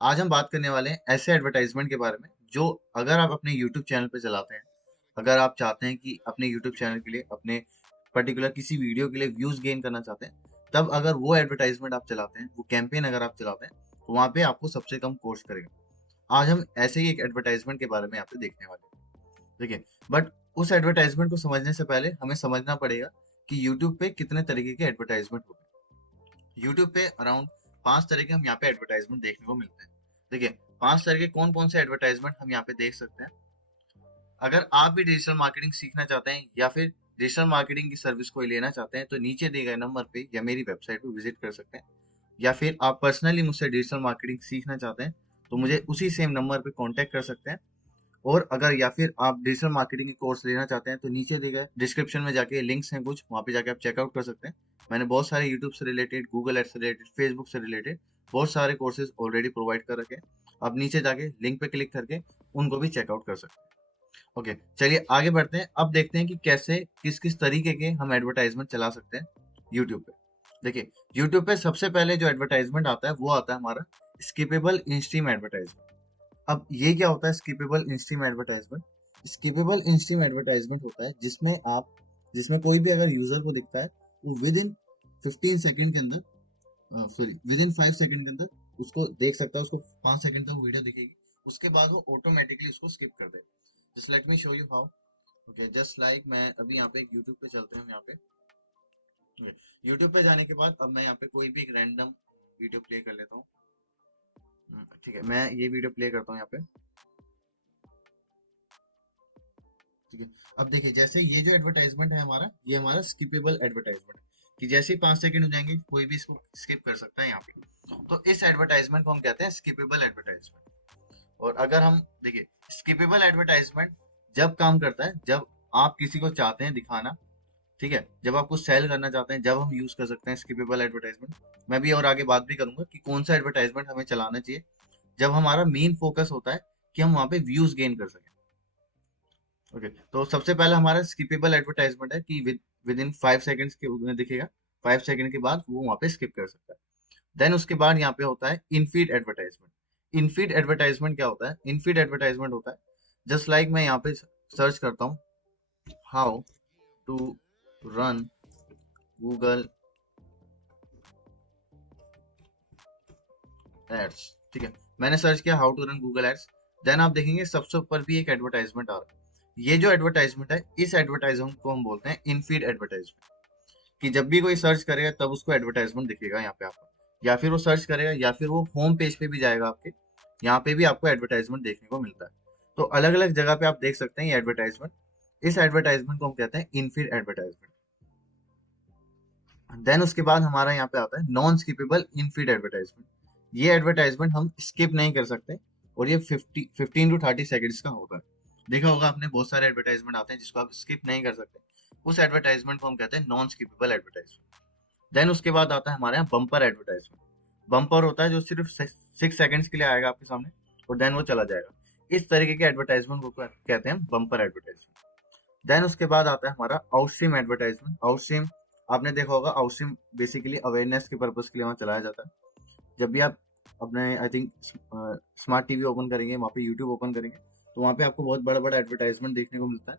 आज हम बात करने वाले हैं ऐसे एडवर्टाइजमेंट के बारे में जो अगर आप अपने यूट्यूब चैनल पे चलाते हैं, अगर आप चाहते हैं कि अपने यूट्यूब चैनल के लिए अपने पर्टिकुलर किसी वीडियो के लिए व्यूज गेन करना चाहते हैं, तब अगर वो एडवर्टाइजमेंट आप चलाते हैं, वो कैंपेन अगर आप चलाते हैं, तो वहां पे आपको सबसे कम कॉस्ट करेगा। आज हम ऐसे ही एक एडवर्टाइजमेंट के बारे में यहाँ पे देखने वाले हैं। देखिए, बट उस एडवर्टाइजमेंट को समझने से पहले हमें समझना पड़ेगा कि यूट्यूब पे कितने तरीके के एडवर्टाइजमेंट होते हैं। यूट्यूब पे अराउंड 5 तरह के हम यहाँ पे एडवर्टाइजमेंट देखने को मिलते हैं। देखिए, 5 तरह के कौन-कौन से एडवर्टाइजमेंट हम यहाँ पे देख सकते हैं। अगर आप भी डिजिटल मार्केटिंग सीखना चाहते हैं या फिर डिजिटल मार्केटिंग की सर्विस कोई लेना चाहते हैं, तो नीचे दिए गए नंबर पे या मेरी वेबसाइट पे विजिट कर सकते हैं। या फिर आप पर्सनली मुझसे डिजिटल मार्केटिंग सीखना चाहते हैं, तो मुझे उसी सेम नंबर पे कॉन्टैक्ट कर सकते हैं। और अगर या फिर आप डिजिटल मार्केटिंग के कोर्स लेना चाहते हैं, तो नीचे दिए गए डिस्क्रिप्शन में जाके लिंक्स हैं कुछ, वहाँ पे जाके आप चेकआउट कर सकते हैं। मैंने बहुत सारे यूट्यूब से रिलेटेड, गूगल एड्स से रिलेटेड, फेसबुक से रिलेटेड बहुत सारे कोर्सेज ऑलरेडी प्रोवाइड कर रखे हैं। आप नीचे जाके लिंक पे क्लिक करके उनको भी चेकआउट कर सकते हैं। ओके, चलिए आगे बढ़ते हैं। अब देखते हैं कि कैसे किस किस तरीके के हम एडवर्टाइजमेंट चला सकते हैं यूट्यूब पे। देखिए, यूट्यूब पे सबसे पहले जो एडवर्टाइजमेंट आता है वो आता है हमारा स्किपेबल इन स्ट्रीम एडवर्टाइजमेंट। अब ये क्या होता है स्किपेबल इन स्ट्रीम एडवर्टाइजमेंट? स्किपेबल इन स्ट्रीम एडवर्टाइजमेंट होता है जिसमें कोई भी अगर यूजर को दिखता है, वो विद इन 15 सेकंड के अंदर, सॉरी, विद इन 5 सेकंड के अंदर उसको देख सकता है। उसको 5 सेकंड तक वीडियो दिखेगी, उसके बाद वो ऑटोमेटिकली उसको स्किप कर दे। Just let me show you how. Okay, just like मैं अभी यहाँ पे यूट्यूब पे चलते हैं। हम यहाँ पे यूट्यूब पे जाने के बाद अब मैं यहाँ पे कोई भी एक रैंडम वीडियो प्ले कर लेता हूँ। ठीक है, मैं ये वीडियो प्ले करता हूँ यहाँ पे। ठीक है, अब देखिए, जैसे ये जो एडवर्टाइजमेंट है हमारा, ये हमारा स्किपेबल एडवर्टाइजमेंट है कि जैसे ही 5 सेकंड हो जाएंगे कोई भी इसको स्किप कर सकता है यहाँ पे। तो इस एडवर्टाइजमेंट को हम कहते हैं स्किपेबल एडवर्टाइजमेंट। और अगर हम देखिए, स्किपेबल एडवर्टाइजमेंट जब काम करता है जब आप किसी को चाहते हैं दिखाना, ठीक है, जब आप कुछ सेल करना चाहते हैं, जब हम यूज कर सकते हैं स्किपेबल एडवर्टाइजमेंट। मैं भी और आगे बात भी करूंगा कि कौन सा एडवर्टाइजमेंट हमें चलाना चाहिए जब हमारा मेन फोकस होता है कि हम वहां पे व्यूज गेन कर सकें। ओके, तो सबसे पहला हमारा स्किपेबल एडवर्टाइजमेंट है कि विद इन 5 सेकंड्स के उसमें दिखेगा। 5 सेकंड के बाद वो वहां पे स्किप कर सकता है। देन उसके बाद यहाँ पे होता है इनफीड एडवर्टाइजमेंट। इनफीड एडवर्टाइजमेंट क्या होता है? इनफीड एडवर्टाइजमेंट होता है जस्ट लाइक मैं यहाँ पे सर्च करता हूँ, how to run Google ads. ठीक है, मैंने सर्च किया how to run Google ads. Then आप देखेंगे सबसे ऊपर भी एक एडवर्टाइजमेंट आ रहा है। ये जो एडवर्टाइजमेंट है, इस एडवर्टाइजमेंट को हम बोलते हैं इनफीड एडवर्टाइजमेंट। कि जब भी कोई सर्च करेगा तब उसको एडवर्टाइजमेंट दिखेगा यहाँ पे आपको, या फिर वो सर्च करेगा या फिर वो होम पेज पे भी जाएगा आपके, यहाँ पे भी आपको एडवर्टाइजमेंट देखने को मिलता है। तो अलग अलग जगह पे आप देख सकते हैं ये एडवर्टाइजमेंट। इस एडवर्टाइजमेंट को हम कहते हैं इनफीड एडवर्टाइजमेंट। देन उसके बाद हमारा यहाँ पे आता है नॉन स्किपेबल इनफीड एडवर्टाइजमेंट। ये एडवर्टाइजमेंट हम स्किप नहीं कर सकते, और ये 15 to 30 सेकंड्स का होगा। देखा होगा आपने, बहुत सारे एडवर्टाइजमेंट आते हैं जिसको आप स्किप नहीं कर सकते। उस एडवर्टाइजमेंट को हम कहते हैं नॉन स्किपेबल एडवर्टाइजमेंट। देन उसके बाद आता है हमारे यहाँ बम्पर एडवर्टाइजमेंट। बम्पर होता है जो सिर्फ 6 सेकंड्स के लिए आएगा आपके सामने, और देन वो चला जाएगा। इस तरीके के एडवर्टाइजमेंट को कहते हैं बम्पर एडवर्टाइजमेंट। देन उसके बाद आता है हमारा आउटस्ट्रीम एडवर्टाइजमेंट। आउटस्ट्रीम, आपने देखा होगा, आउटस्ट्रीम बेसिकली अवेयरनेस के पर्पज के लिए वहाँ चलाया जाता है। जब भी आप अपने, I think, smart TV open करेंगे, वहाँ पे यूट्यूब ओपन करेंगे, तो वहाँ पे आपको बहुत बड़ा बड़ा एडवर्टाइजमेंट देखने को मिलता है।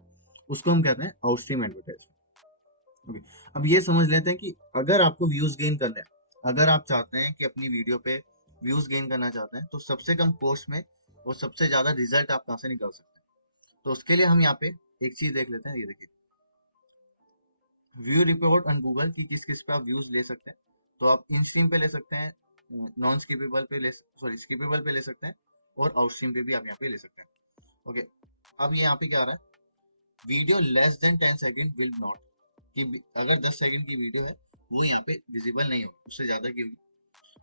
उसको हम कहते हैं आउटस्ट्रीम एडवर्टाइजमेंट। ओके, अब ये समझ लेते हैं कि अगर आपको व्यूज गेन करना है, अगर आप चाहते हैं कि अपनी वीडियो पे व्यूज गेन करना चाहते हैं, तो सबसे कम कॉस्ट में और सबसे ज्यादा रिजल्ट आप कहाँ से निकाल सकते हैं। तो उसके लिए हम यहाँ पे एक चीज देख लेते हैं। ये देखिए, व्यू रिपोर्ट ऑन गूगल की किस किस पे आप व्यूज ले सकते हैं। तो आप इन स्ट्रीम पे ले सकते हैं, नॉन स्किपेबल पे ले, सॉरी, स्किपेबल पे ले सकते हैं, और आउट स्ट्रीम पे भी आप यहाँ पे ले सकते हैं। ओके, अब ये यहाँ पे क्या हो रहा है, video less than 10 second will not, कि अगर 10 सेकंड की वीडियो है वो यहाँ पे विजिबल नहीं होगी, उससे ज्यादा की होगी।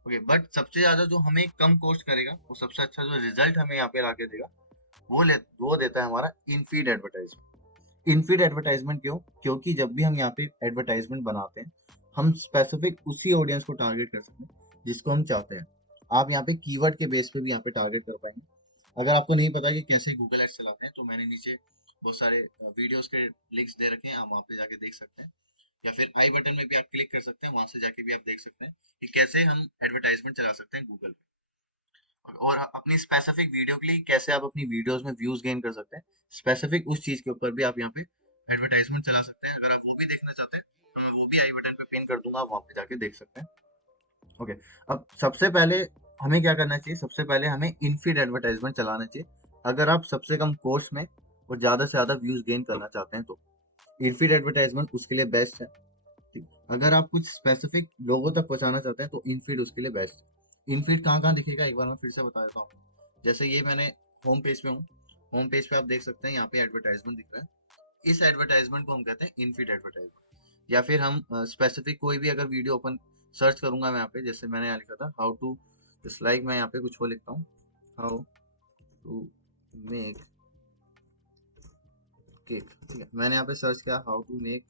ओके, बट सबसे ज्यादा जो हमें कम कॉस्ट करेगा और सबसे अच्छा जो रिजल्ट हमें यहाँ पे लाके देगा, वो देता है हमारा इनफीड एडवर्टाइजमेंट। इनफीड एडवर्टाइजमेंट क्यों? क्योंकि जब भी हम यहाँ पे एडवर्टाइजमेंट बनाते हैं, हम स्पेसिफिक उसी ऑडियंस को टारगेट कर सकते हैं जिसको हम चाहते हैं। आप यहाँ पे कीवर्ड के बेस पे भी यहाँ पे टारगेट कर पाएंगे। अगर आपको नहीं पता कि कैसे गूगल एड्स चलाते हैं, तो मैंने नीचे बहुत सारे वीडियोस के लिंक्स दे रखे हैं, आप वहाँ पे जाके देख सकते हैं। या फिर आई बटन में भी आप क्लिक कर सकते हैं, वहां से जाके भी आप देख सकते हैं कि कैसे हम एडवर्टाइजमेंट चला सकते हैं गूगल पे। और अपनी स्पेसिफिक वीडियो के लिए कैसे आप अपनी वीडियोस में व्यूज गेन कर सकते हैं, स्पेसिफिक उस चीज के ऊपर भी आप यहाँ पे एडवर्टाइजमेंट चला सकते हैं। अगर आप वो भी देखना चाहते हैं तो मैं वो भी आई बटन पे पिन कर दूंगा, आप वहाँ पे जाके देख सकते हैं। ओके, अब सबसे पहले हमें क्या करना चाहिए, सबसे पहले हमें इनफीड एडवर्टाइजमेंट चलाना चाहिए। अगर आप सबसे कम कॉस्ट में और ज्यादा से ज्यादा व्यूज गेन करना चाहते हैं तो इनफीड एडवर्टाइजमेंट उसके लिए बेस्ट है। ठीक। अगर आप कुछ स्पेसिफिक लोगों तक पहुंचाना चाहते हैं तो इनफीड उसके लिए बेस्ट है। इनफीड कहाँ कहाँ दिखेगा एक बार मैं फिर से बता देता हूँ। जैसे ये मैंने होम पेज पे हूँ, होम पेज पे आप देख सकते हैं यहाँ पे एडवर्टाइजमेंट दिख रहा है। इस एडवर्टाइजमेंट को हम कहते हैं इनफीड एडवर्टाइजमेंट। या फिर हम स्पेसिफिक कोई भी अगर वीडियो ओपन सर्च करूंगा मैं यहाँ पे, जैसे मैंने यहाँ लिखा था हाउ टू डिसलाइक, मैं यहाँ पे कुछ वो लिखता हूँ, हाउ टू मेक केक। ठीक है, मैंने यहाँ पे सर्च किया हाउ टू मेक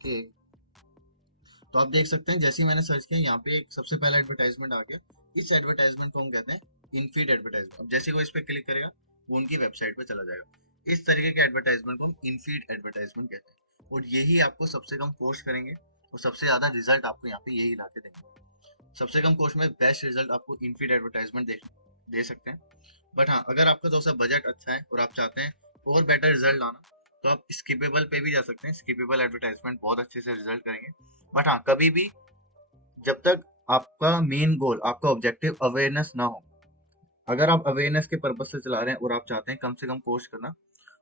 केक, तो आप देख सकते हैं जैसे ही मैंने सर्च किया यहाँ पे एक सबसे पहला एडवर्टाइजमेंट आ गया। इस एडवर्टाइजमेंट को हम कहते हैं इनफीड एडवर्टाइजमेंट। अब जैसे कोई इस पे क्लिक करेगा वो उनकी वेबसाइट पे चला जाएगा। इस तरीके के एडवर्टाइजमेंट को हम इनफीड एडवर्टाइजमेंट कहते हैं, और यही आपको सबसे कम कॉस्ट करेंगे और सबसे ज्यादा रिजल्ट आपको यहाँ पे यही ला के देंगे। सबसे कम कॉस्ट में बेस्ट रिजल्ट आपको इनफीड एडवर्टाइजमेंट दे सकते हैं। बट हाँ, अगर आपका थोड़ा सा बजट अच्छा है और आप चाहते हैं और बेटर रिजल्ट लाना, तो आप स्किपेबल पे भी जा सकते हैं। स्किपेबल एडवर्टाइजमेंट बहुत अच्छे से रिजल्ट करेंगे। बट हाँ, कभी भी जब तक आपका मेन गोल, आपका ऑब्जेक्टिव अवेयरनेस ना हो, अगर आप अवेयरनेस के पर्पज से चला रहे हैं और आप चाहते हैं कम से कम पोस्ट करना,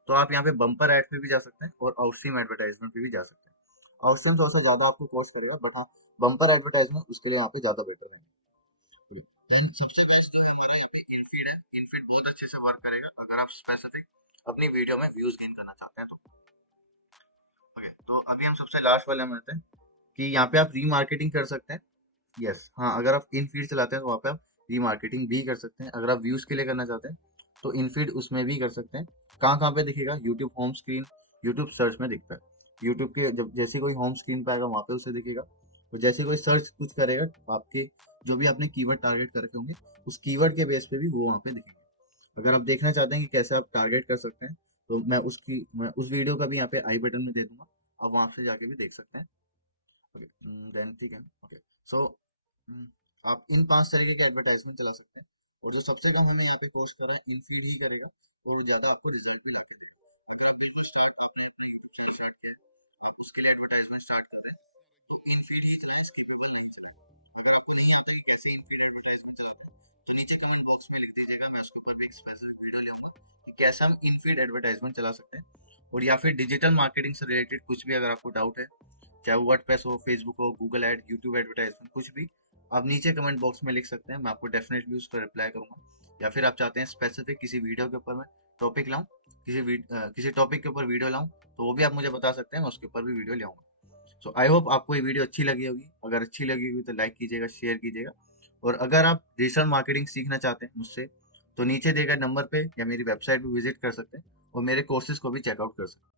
तो आप यहाँ पे बम्पर एड पे भी जा सकते हैं और आउटस्ट्रीम एडवर्टाइजमेंट पे भी जा सकते हैं। आउटस्ट्रीम थोड़ा सा ज्यादा आपको कॉस्ट करेगा, बट हाँ बम्पर एडवर्टाइजमेंट उसके लिए यहाँ पे ज्यादा बेटर है। देन सबसे बेस्ट जो है हमारा यहाँ पे इनफीड है। इनफीड बहुत अच्छे से वर्क करेगा अगर आप स्पेसिफिक अपनी वीडियो में व्यूज गेन करना चाहते हैं तो। ओके, तो अभी हम सबसे लास्ट वाले में आते हैं कि यहाँ पे आप रीमार्केटिंग कर सकते हैं। यस, हाँ, अगर आप इन फीड चलाते हैं तो वहाँ पे आप रीमार्केटिंग भी कर सकते हैं। अगर आप व्यूज के लिए करना चाहते हैं तो इन फीड उसमें भी कर सकते हैं। कहाँ कहाँ पे दिखेगा, YouTube home screen, YouTube search में दिखता है। यूट्यूब के जब जैसे कोई होम स्क्रीन पे आएगा वहाँ पे उसे दिखेगा, और जैसे कोई सर्च कुछ करेगा आपके जो भी आपने कीवर्ड टारगेट कर रखे होंगे उस कीवर्ड के बेस पे भी वो वहाँ पे दिखेंगे। अगर आप देखना चाहते हैं कि कैसे आप टारगेट कर सकते हैं तो मैं उस वीडियो का भी यहाँ पे आई बटन में दे दूंगा, आप वहाँ से जाके भी देख सकते हैं। ओके, देन ठीक है। ओके, सो आप इन 5 तरीके के एडवर्टाइजमेंट चला सकते हैं, और जो सबसे कम हमें यहाँ पे कॉस्ट कर रहा है इनफीड ही करेगा, और ज्यादा आपको रिजल्ट भी लाके देगा। अगर आपने फर्स्ट टाइम आपने अपने यूट्यूब चैनल स्टार्ट किया है, आप उसके लिए एडवर्टाइजमेंट स्टार्ट कर रहे हैं, तो इनफीड ही चलाएं, इसके भी नहीं चलाएं। अगर आपको नहीं आता है कि कैसे इनफीड एडवर्टाइजमेंट चलाते हैं, तो नीचे कमेंट बॉक्स में लिख दीजिएगा, मैं उसके ऊपर भी एक स्पेसिफिक वीडियो ले आऊंगा कि कैसे हम इनफीड एडवर्टाइजमेंट चला सकते हैं। और या फिर डिजिटल मार्केटिंग से रिलेटेड कुछ भी अगर आपको डाउट है, चाहे वो वर्डप्रेस हो, फेसबुक हो, गूगल ऐड, यूट्यूब एडवर्टाइजमेंट, कुछ भी, आप नीचे कमेंट बॉक्स में लिख सकते हैं, मैं आपको डेफिनेटली उस पर रिप्लाई करूंगा। या फिर आप चाहते हैं स्पेसिफिक किसी वीडियो के ऊपर मैं टॉपिक लाऊं, किसी टॉपिक के ऊपर वीडियो लाऊं, तो वो भी आप मुझे बता सकते हैं, मैं उसके ऊपर भी वीडियो ले आऊंगा। सो आई होप आपको ये वीडियो अच्छी लगी होगी। अगर अच्छी लगी होगी तो लाइक कीजिएगा, शेयर कीजिएगा। और अगर आप डिजिटल मार्केटिंग सीखना चाहते हैं मुझसे, तो नीचे दिए गए नंबर पे या मेरी वेबसाइट पे विजिट कर सकते हैं और मेरे कोर्सेज को भी चेकआउट कर सकते हैं।